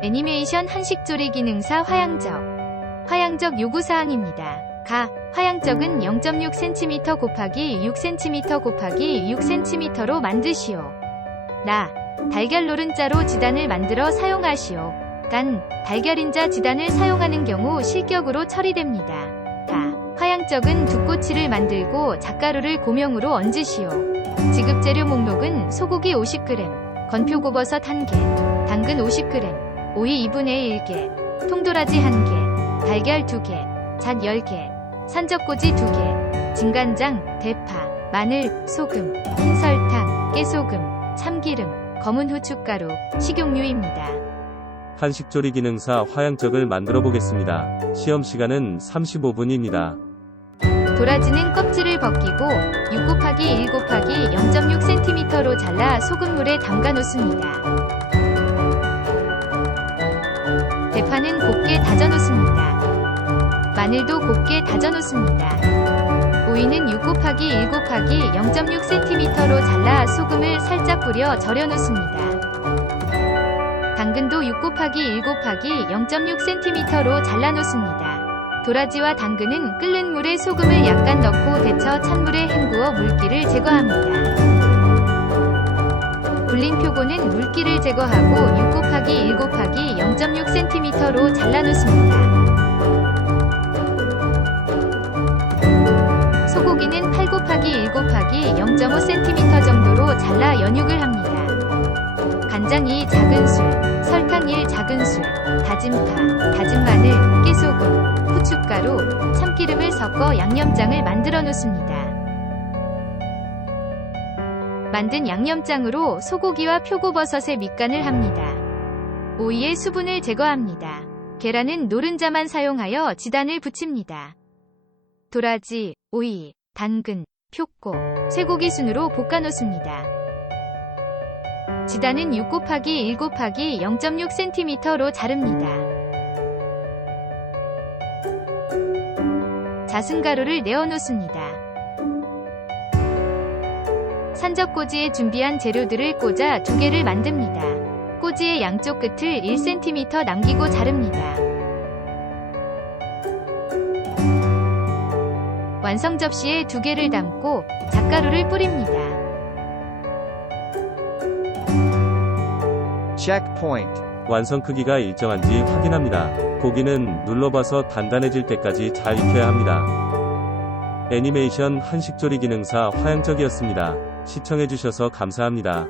애니메이션 한식조리 기능사 화양적. 화양적 요구사항입니다. 가, 화양적은 0.6cm 곱하기 6cm 곱하기 6cm로 만드시오. 나, 달걀 노른자로 지단을 만들어 사용하시오. 간, 달걀인자 지단을 사용하는 경우 실격으로 처리됩니다. 다, 화양적은 두꼬치를 만들고 작가루를 고명으로 얹으시오. 지급 재료 목록은 소고기 50g, 건표고버섯 1개, 당근 50g, 오이 2분의 1개, 통도라지 1개, 달걀 2개, 잣 10개, 산적꼬지 2개, 진간장, 대파, 마늘, 소금, 흰설탕, 깨소금, 참기름, 검은 후춧가루, 식용유입니다. 한식조리 기능사 화양적을 만들어 보겠습니다. 시험 시간은 35분입니다. 도라지는 껍질을 벗기고 6 곱하기 1 곱하기 0.6cm로 잘라 소금물에 담가 놓습니다. 대파는 곱게 다져 놓습니다. 마늘도 곱게 다져 놓습니다. 오이는 6 곱하기 1 곱하기 0.6cm로 잘라 소금을 살짝 뿌려 절여 놓습니다. 당근도 6 곱하기 1 곱하기 0.6cm로 잘라 놓습니다. 도라지와 당근은 끓는 물에 소금을 약간 넣고 데쳐 찬물에 헹구어 물기를 제거합니다. 불린 표고는 물기를 제거하고 6 곱하기 1 곱하기 0.6cm로 잘라 놓습니다. 소고기는 8 곱하기 1 곱하기 0.5cm 정도로 잘라 연육을 합니다. 간장 2 작은 술, 설탕 1 작은 술, 다진 파, 다진 마늘, 깨소금, 후춧가루, 참기름을 섞어 양념장을 만들어 놓습니다. 만든 양념장으로 소고기와 표고버섯의 밑간을 합니다. 오이의 수분을 제거합니다. 계란은 노른자만 사용하여 지단을 붙입니다. 도라지, 오이, 당근, 표고, 쇠고기 순으로 볶아 놓습니다. 지단은 6 곱하기 1 곱하기 0.6cm로 자릅니다. 자승가루를 내어 놓습니다. 산적꼬지에 준비한 재료들을 꽂아 두 개를 만듭니다. 꼬지의 양쪽 끝을 1cm 남기고 자릅니다. 완성 접시에 두 개를 담고 작가루를 뿌립니다. Checkpoint. 완성 크기가 일정한지 확인합니다. 고기는 눌러봐서 단단해질 때까지 잘 익혀야 합니다. 애니메이션 한식조리 기능사 화양적이었습니다. 시청해주셔서 감사합니다.